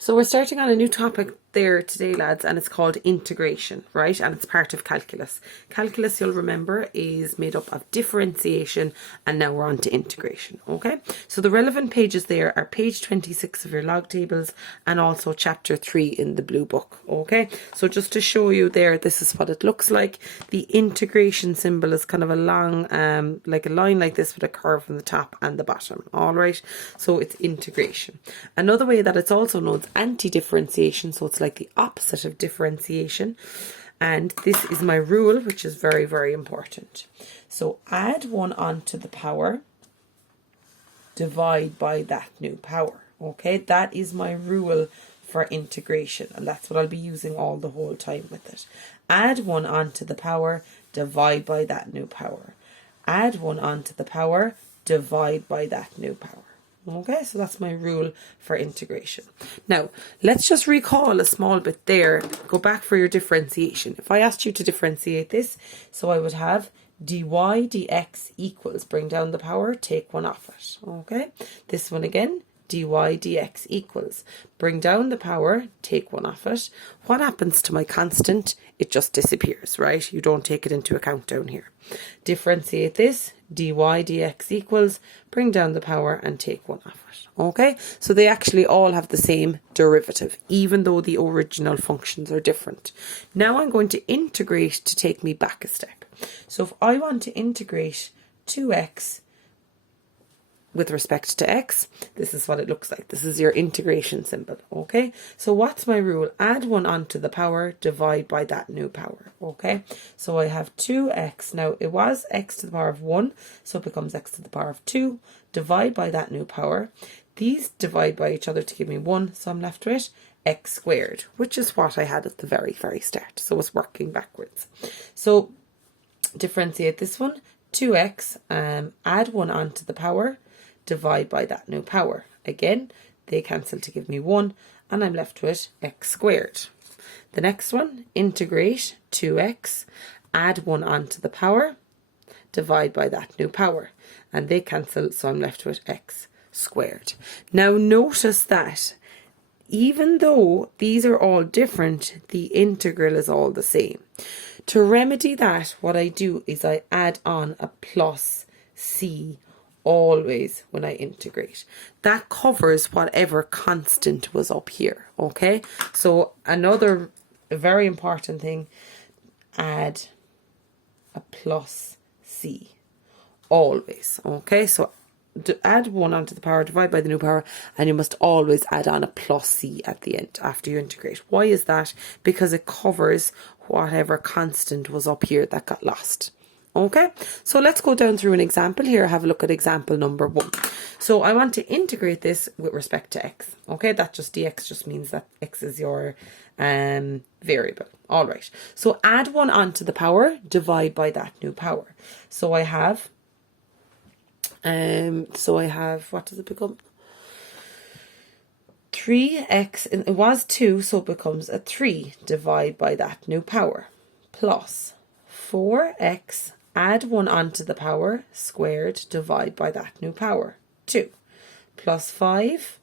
So we're starting on a new topic there today, lads, and it's called integration, right? And it's part of calculus. Calculus, you'll remember, is made up of differentiation, and now we're on to integration, okay? So the relevant pages there are page 26 of your log tables and also chapter 3 in the blue book, okay? So just to show you there, this is what it looks like. The integration symbol is kind of a long, like a line like this with a curve on the top and the bottom, all right? So it's integration. Another way that it's also known is anti-differentiation, so it's like the opposite of differentiation. And this is my rule, which is very, very important. So add 1 onto the power, divide by that new power. Okay, that is my rule for integration, and that's what I'll be using all the whole time with it. Add 1 onto the power, divide by that new power. Add 1 onto the power, divide by that new power. Okay, so that's my rule for integration. Now, let's just recall a small bit there. Go back for your differentiation. If I asked you to differentiate this, so I would have dy dx equals, bring down the power, take 1 off it. Okay, this one again, dy dx equals, bring down the power, take 1 off it. What happens to my constant? It just disappears, right? You don't take it into account down here. Differentiate this, dy dx equals, bring down the power and take 1 off it. Okay, so they actually all have the same derivative, even though the original functions are different. Now I'm going to integrate to take me back a step. So if I want to integrate 2x with respect to x, this is what it looks like. This is your integration symbol, okay? So what's my rule? Add 1 onto the power, divide by that new power, okay? So I have 2x. Now, it was x to the power of 1, so it becomes x to the power of 2. Divide by that new power. These divide by each other to give me 1, so I'm left with x squared, which is what I had at the very, very start. So it's working backwards. So differentiate this one, 2x, add 1 onto the power, divide by that new power. Again, they cancel to give me 1, and I'm left with x squared. The next one, integrate 2x, add 1 onto the power, divide by that new power. And they cancel, so I'm left with x squared. Now notice that even though these are all different, the integral is all the same. To remedy that, what I do is I add on a plus c always when I integrate. That covers whatever constant was up here, okay? So another very important thing, add a plus c always, okay? So add 1 onto the power, divide by the new power, and you must always add on a plus c at the end after you integrate. Why is that? Because it covers whatever constant was up here that got lost. Okay, so let's go down through an example here. Have a look at example number 1. So I want to integrate this with respect to x. Okay, that just dx just means that x is your variable. All right, so add 1 onto the power, divide by that new power. So I have, what does it become? 3x, it was 2, so it becomes a 3, divide by that new power, plus 4x, add 1 onto the power, squared, divide by that new power, 2, plus 5,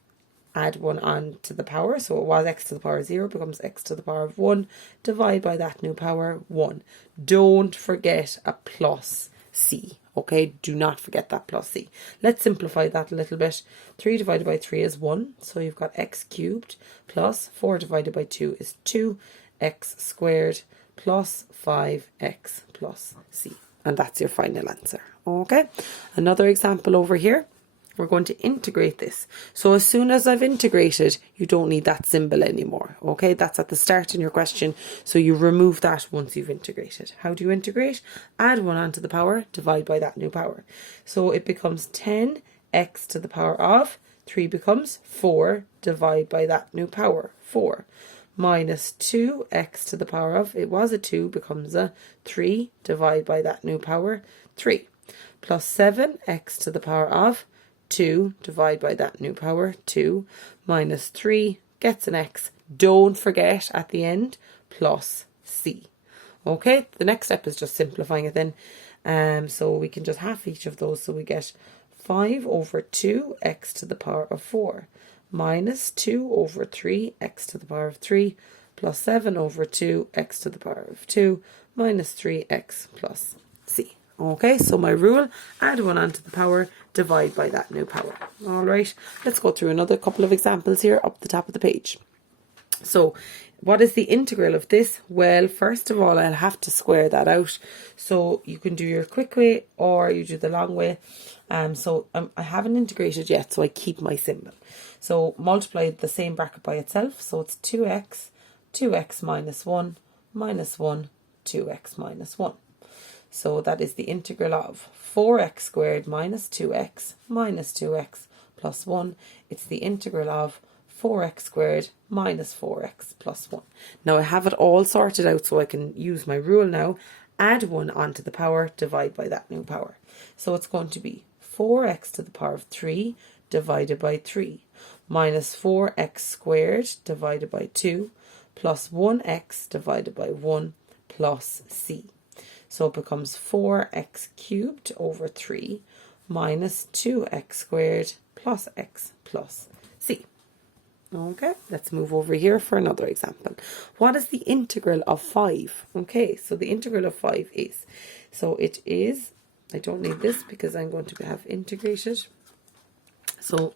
add 1 onto the power, so it was x to the power of 0, becomes x to the power of 1, divide by that new power, 1. Don't forget a plus c, okay? Do not forget that plus c. Let's simplify that a little bit. 3 divided by 3 is 1, so you've got x cubed, plus 4 divided by 2 is 2, x squared, plus 5x plus c. And that's your final answer. Okay, another example over here. We're going to integrate this. So as soon as I've integrated, you don't need that symbol anymore. Okay, that's at the start in your question. So you remove that once you've integrated. How do you integrate? Add 1 onto the power, divide by that new power. So it becomes 10x to the power of, 3 becomes 4, divide by that new power, 4. Minus 2x to the power of, it was a 2, becomes a 3, divide by that new power, 3. Plus 7x to the power of, 2, divide by that new power, 2. Minus 3, gets an x. Don't forget at the end, plus c. Okay, the next step is just simplifying it then. So we can just half each of those, so we get 5 over 2x to the power of 4 minus 2 over 3 x to the power of 3 plus 7 over 2 x to the power of 2 minus 3x plus c. Okay, so my rule, add 1 onto the power, divide by that new power. All right, let's go through another couple of examples here up the top of the page. So what is the integral of this? Well, first of all, I'll have to square that out. So you can do your quick way or you do the long way. I haven't integrated yet, so I keep my symbol. So multiply the same bracket by itself. So it's 2x minus 1, minus 1, 2x minus 1. So that is the integral of 4x squared minus 2x plus 1. It's the integral of 4x squared minus 4x plus 1. Now I have it all sorted out, so I can use my rule now. Add 1 onto the power, divide by that new power. So it's going to be 4x to the power of 3 divided by 3 minus 4x squared divided by 2 plus 1x divided by 1 plus c. So it becomes 4x cubed over 3 minus 2x squared plus x plus c. Okay, let's move over here for another example. What is the integral of 5? Okay, so the integral of 5 is, so it is, I don't need this because I'm going to have integrated. So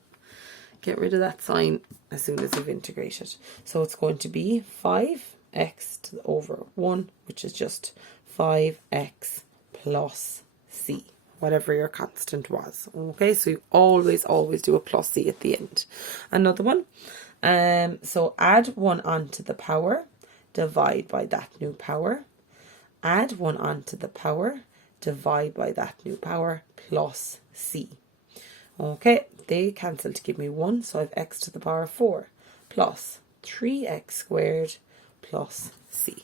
get rid of that sign as soon as you've integrated. So it's going to be 5x to the over 1, which is just 5x plus c, whatever your constant was. Okay, so you always do a plus c at the end. Another one. So add 1 onto the power, divide by that new power. Add 1 onto the power, divide by that new power, plus c. Okay, they cancel to give me 1, so I have x to the power of 4 plus 3x squared plus c.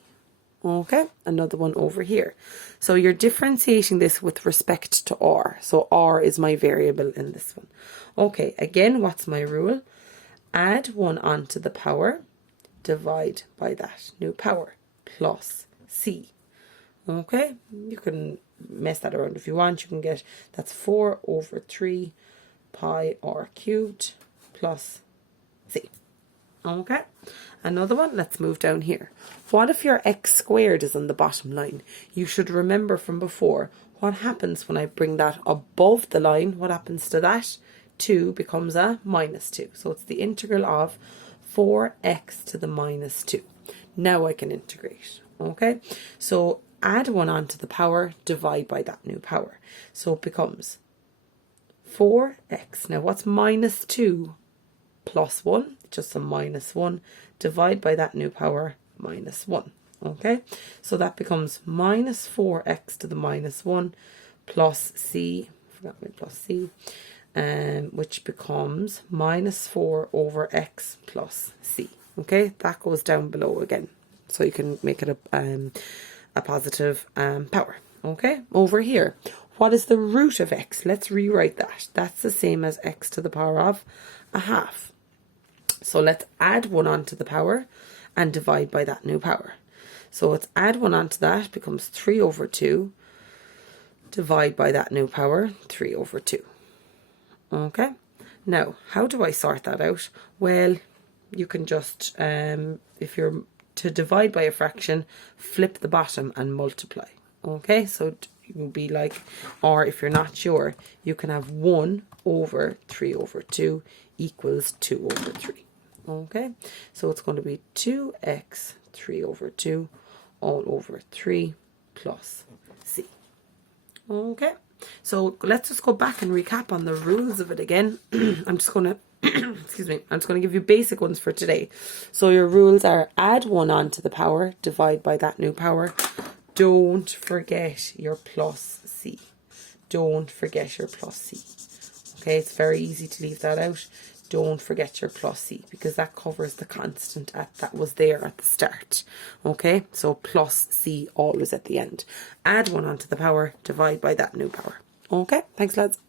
Okay, another one over here. So you're differentiating this with respect to r. So r is my variable in this one. Okay, again, what's my rule? Add 1 onto the power, divide by that new power, plus c. Okay, you can mess that around if you want. You can get, that's 4 over 3 pi r cubed plus c. Okay, another one, let's move down here. What if your x squared is on the bottom line? You should remember from before, what happens when I bring that above the line? What happens to that? 2 becomes a minus 2. So it's the integral of 4x to the minus 2. Now I can integrate. Okay, so add 1 onto the power, divide by that new power. So it becomes 4x. Now what's minus 2 plus 1? Just a minus 1. Divide by that new power, minus 1. Okay, so that becomes minus 4x to the minus 1 plus c, forgot my plus c, which becomes minus 4 over x plus c. Okay, that goes down below again, so you can make it a positive power. Okay, over here, what is the root of x? Let's rewrite that. That's the same as x to the power of a half. So let's add 1 onto the power and divide by that new power. So let's add 1 onto that, becomes 3 over 2. Divide by that new power, 3 over 2. Okay, now how do I sort that out? Well, you can just, if you're to divide by a fraction, flip the bottom and multiply. Okay, so it will be like, or if you're not sure, you can have 1 over 3 over 2 equals 2 over 3. Okay, so it's going to be 2x 3 over 2 all over 3 plus c. Okay, so let's just go back and recap on the rules of it again. I'm just going to excuse me, I'm just going to give you basic ones for today. So your rules are add 1 onto the power, divide by that new power. Don't forget your plus c. Don't forget your plus c. Okay, it's very easy to leave that out. Don't forget your plus c, because that covers the constant that was there at the start. Okay, so plus c always at the end. Add 1 onto the power, divide by that new power. Okay, thanks lads.